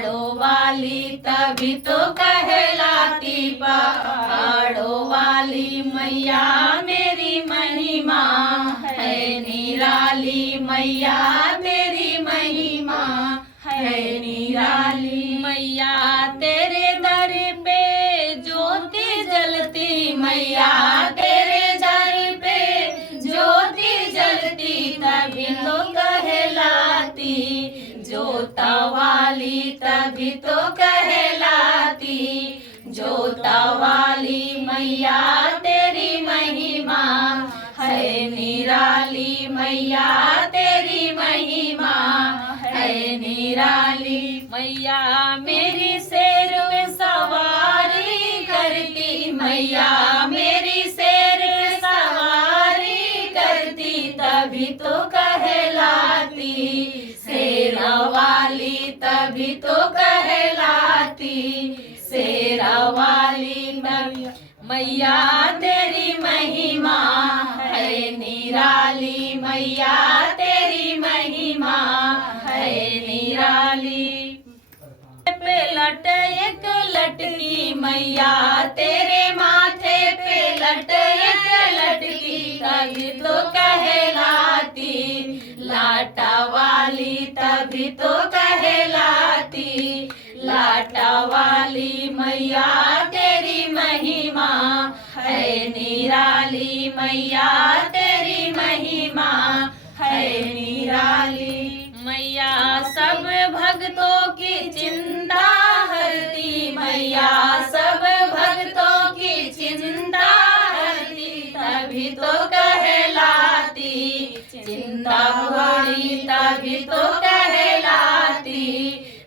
पहाड़ों वाली तभी तो कहलाती, पहाड़ों वाली मैया मेरी महिमा है निराली, मैया तेरी महिमा है निराली। मैया तेरे दर पे ज्योति जलती, मैया तेरे दर पे ज्योति जलती तभी तो कहलाती, जोता वाली तभी तो कहलाती, जोता वाली मैया तेरी महिमा है निराली, मैया तेरी महिमा है निराली। मैया मेरी शेर पे सवारी करती, मैया मेरी शेर पे सवारी करती तभी तो कहलाती, शेरा वाली तभी तो कहलाती, शेरा वाली मैया तेरी महिमा है निराली, मैया तेरी महिमा है निराली। पे लट एक लटकी मैया तेरे माथे पे लट एक लटकी तभी तो कहलाती, लाटा वाली तभी तो कहलाती, लाटा वाली मैया तेरी महिमा है निराली, मैया तेरी महिमा है निराली। मैया सब भक्तों की चिंता हरती, मैया सब भक्तों की चिंता हरती तभी तो कहलाती, चिंता बड़ी तभी तो कहलाती,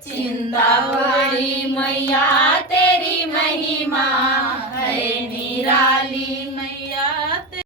चिंता बड़ी मैया तेरी महिमा है निराली।